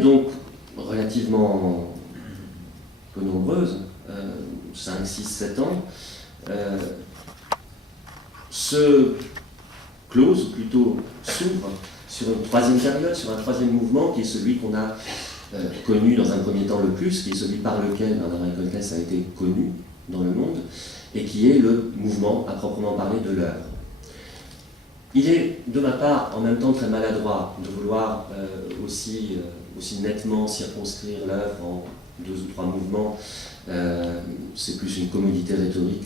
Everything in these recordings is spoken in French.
donc relativement peu nombreuses, 5, 6, 7 ans, se close, ou plutôt s'ouvre, sur une troisième période, sur un troisième mouvement, qui est celui qu'on a connu dans un premier temps le plus, qui est celui par lequel Bernard-Henri Coltès a été connu dans le monde, et qui est le mouvement à proprement parler de l'œuvre. Il est, de ma part, en même temps très maladroit de vouloir aussi nettement circonscrire l'œuvre en 2 ou 3 mouvements. C'est plus une commodité rhétorique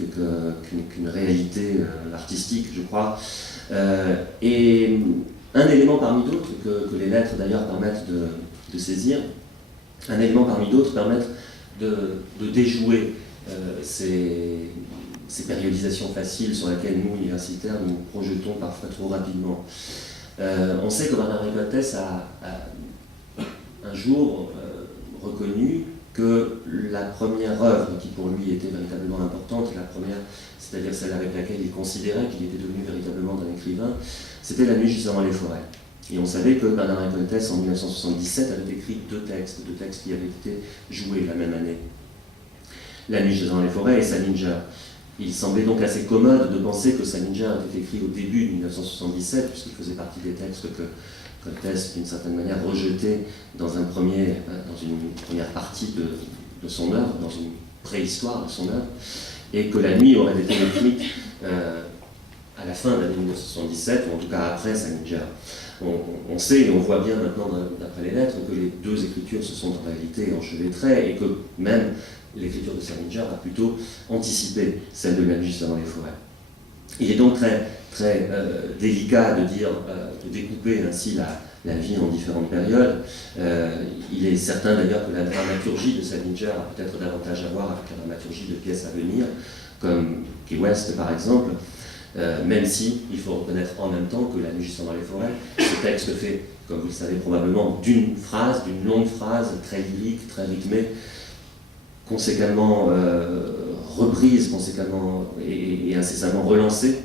qu'une réalité artistique, je crois. Et un élément parmi d'autres, que les lettres d'ailleurs permettent de saisir, un élément parmi d'autres permettent de déjouer ces périodisations faciles sur lesquelles nous, universitaires, nous projetons parfois trop rapidement. On sait que Bernard-Henri Coltès a un jour reconnu que la première œuvre qui pour lui était véritablement importante, la première, c'est-à-dire celle avec laquelle il considérait qu'il était devenu véritablement un écrivain, c'était La Nuit gisant dans les forêts. Et on savait que Bernard-Henri Coltès, en 1977, avait écrit 2 textes qui avaient été joués la même année. La Nuit gisant dans les forêts et Salinger. Il semblait donc assez commode de penser que Salinger était écrit au début de 1977, puisqu'il faisait partie des textes que Coltès, d'une certaine manière, rejetait dans une première partie de son œuvre, dans une préhistoire de son œuvre, et que La Nuit aurait été écrite à la fin de l'année 1977, ou en tout cas après Salinger. On sait et on voit bien maintenant, d'après les lettres, que les 2 écritures se sont en réalité enchevêtrées, et que même l'écriture de Salinger a plutôt anticipé celle de La Nuit gisant dans les forêts. Il est donc très, très délicat de découper ainsi la vie en différentes périodes. Il est certain d'ailleurs que la dramaturgie de Salinger a peut-être davantage à voir avec la dramaturgie de pièces à venir, comme Key West par exemple, même si il faut reconnaître en même temps que La Nuit gisant dans les forêts, ce texte fait, comme vous le savez probablement, d'une longue phrase, très lyrique, très rythmée, conséquemment reprise, conséquemment et incessamment relancée.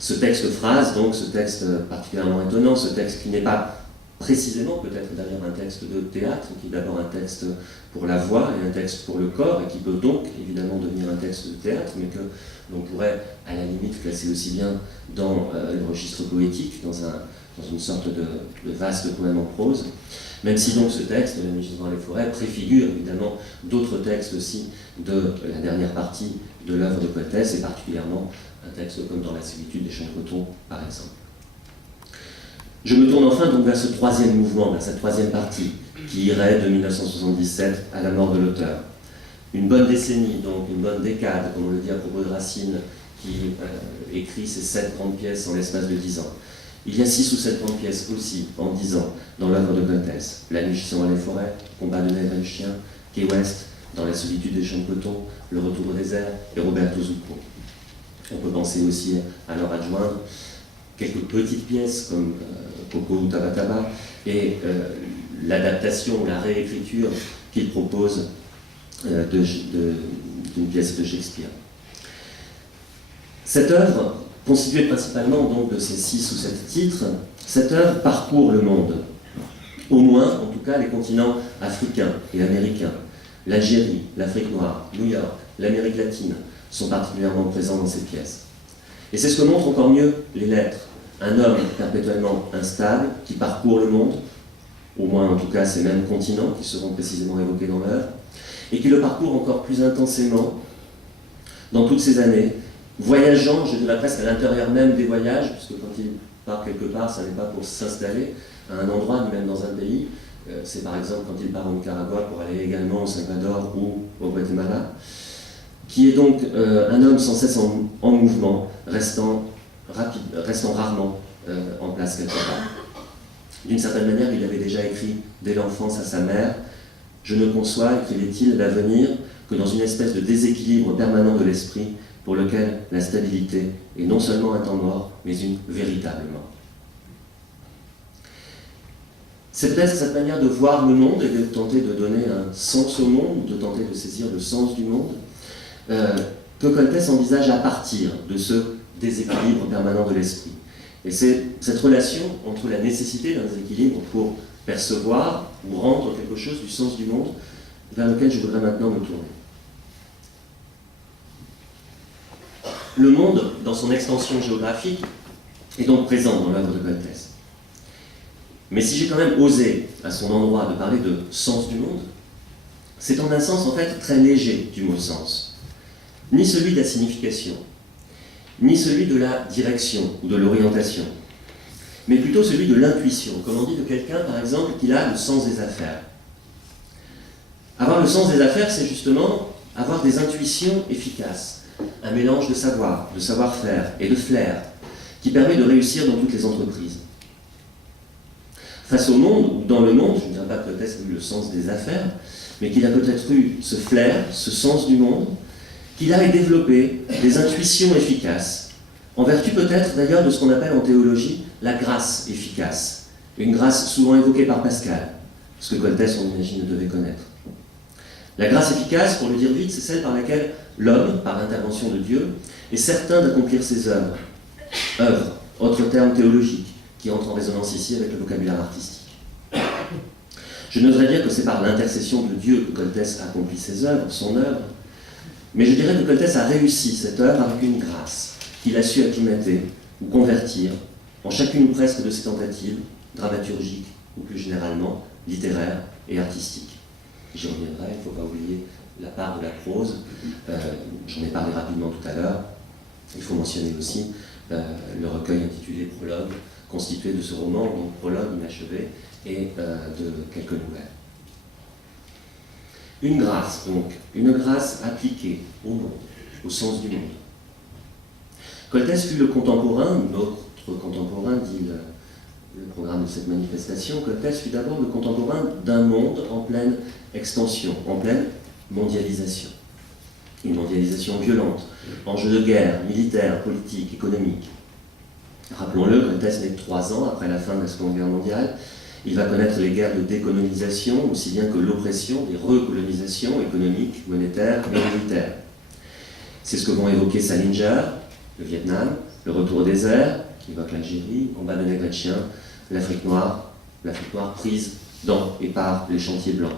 Ce texte phrase, donc ce texte particulièrement étonnant, ce texte qui n'est pas précisément peut-être d'ailleurs un texte de théâtre, qui est d'abord un texte pour la voix et un texte pour le corps, et qui peut donc évidemment devenir un texte de théâtre, mais que l'on pourrait à la limite classer aussi bien dans le registre poétique, dans une sorte de vaste poème en prose. Même si donc ce texte, La Nuit gisant dans les forêts, préfigure évidemment d'autres textes aussi de la dernière partie de l'œuvre de Coltès, et particulièrement un texte comme Dans la solitude des champs de coton, par exemple. Je me tourne enfin donc vers ce troisième mouvement, vers cette troisième partie, qui irait de 1977 à la mort de l'auteur. Une bonne décennie, donc une bonne décade, comme on le dit à propos de Racine, qui écrit ses 7 grandes pièces en l'espace de 10 ans. Il y a 6 ou 7 grandes pièces aussi, en 10 ans, dans l'œuvre de Coltès. La Nuit gisant dans les forêts, Combat de nègres et de chiens, Key West, Dans la solitude des champs de coton, Le retour au désert et Roberto Zucco. On peut penser aussi à leur adjoindre quelques petites pièces comme Coco ou Taba Taba et l'adaptation, la réécriture qu'il propose d'une pièce de Shakespeare. Cette œuvre, constituée principalement donc de ces 6 ou 7 titres, cette œuvre parcourt le monde, au moins en tout cas les continents africains et américains. L'Algérie, l'Afrique noire, New York, l'Amérique latine sont particulièrement présents dans ces pièces. Et c'est ce que montrent encore mieux les lettres. Un homme perpétuellement instable qui parcourt le monde, au moins en tout cas ces mêmes continents qui seront précisément évoqués dans l'œuvre, et qui le parcourt encore plus intensément dans toutes ces années, voyageant, je dirais presque à l'intérieur même des voyages, puisque quand il part quelque part, ça n'est pas pour s'installer à un endroit, ni même dans un pays. C'est par exemple quand il part au Nicaragua pour aller également au Salvador ou au Guatemala, qui est donc un homme sans cesse en mouvement, restant rarement en place quelque part. D'une certaine manière, il avait déjà écrit dès l'enfance à sa mère « Je ne conçois, écrivait-il, l'avenir que dans une espèce de déséquilibre permanent de l'esprit pour lequel la stabilité est non seulement un temps mort, mais une véritable mort. » C'est peut-être cette manière de voir le monde et de tenter de donner un sens au monde, de tenter de saisir le sens du monde, que Coltès envisage à partir de ce déséquilibre permanent de l'esprit. Et c'est cette relation entre la nécessité d'un déséquilibre pour percevoir ou rendre quelque chose du sens du monde vers lequel je voudrais maintenant me tourner. Le monde, dans son extension géographique, est donc présent dans l'œuvre de Koltès. Mais si j'ai quand même osé, à son endroit, de parler de sens du monde, c'est en un sens en fait très léger du mot sens. Ni celui de la signification, ni celui de la direction ou de l'orientation, mais plutôt celui de l'intuition, comme on dit de quelqu'un, par exemple, qui a le sens des affaires. Avoir le sens des affaires, c'est justement avoir des intuitions efficaces, un mélange de savoir, de savoir-faire et de flair, qui permet de réussir dans toutes les entreprises. Face au monde, ou dans le monde, je ne dirais pas que Koltès a eu le sens des affaires, mais qu'il a peut-être eu ce flair, ce sens du monde, qu'il a développé des intuitions efficaces, en vertu peut-être d'ailleurs de ce qu'on appelle en théologie la grâce efficace, une grâce souvent évoquée par Pascal, ce que Koltès, on imagine, devait connaître. La grâce efficace, pour le dire vite, c'est celle par laquelle l'homme, par l'intervention de Dieu, est certain d'accomplir ses œuvres. Œuvres, autre terme théologique, qui entre en résonance ici avec le vocabulaire artistique. Je n'oserais dire que c'est par l'intercession de Dieu que Koltès accomplit ses œuvres, son œuvre, mais je dirais que Koltès a réussi cette œuvre avec une grâce qu'il a su acclimater ou convertir en chacune ou presque de ses tentatives, dramaturgiques ou plus généralement littéraires et artistiques. J'y reviendrai, il ne faut pas oublier la part de la prose, j'en ai parlé rapidement tout à l'heure. Il faut mentionner aussi le recueil intitulé Prologue, constitué de ce roman, donc prologue inachevé, et de quelques nouvelles. Une grâce, donc, une grâce appliquée au monde, au sens du monde. Koltès fut le contemporain, notre contemporain, dit le programme de cette manifestation, Koltès fut d'abord le contemporain d'un monde en pleine extension, en pleine mondialisation. Une mondialisation violente, enjeux de guerre, militaire, politique, économique. Rappelons-le, Koltès naît 3 ans après la fin de la Seconde Guerre mondiale. Il va connaître les guerres de décolonisation, aussi bien que l'oppression, des recolonisations économiques, monétaires et militaires. C'est ce que vont évoquer Salinger, le Vietnam, le retour au désert, qui évoque l'Algérie, le combat de nègres et de chiens, l'Afrique noire prise dans et par les chantiers blancs.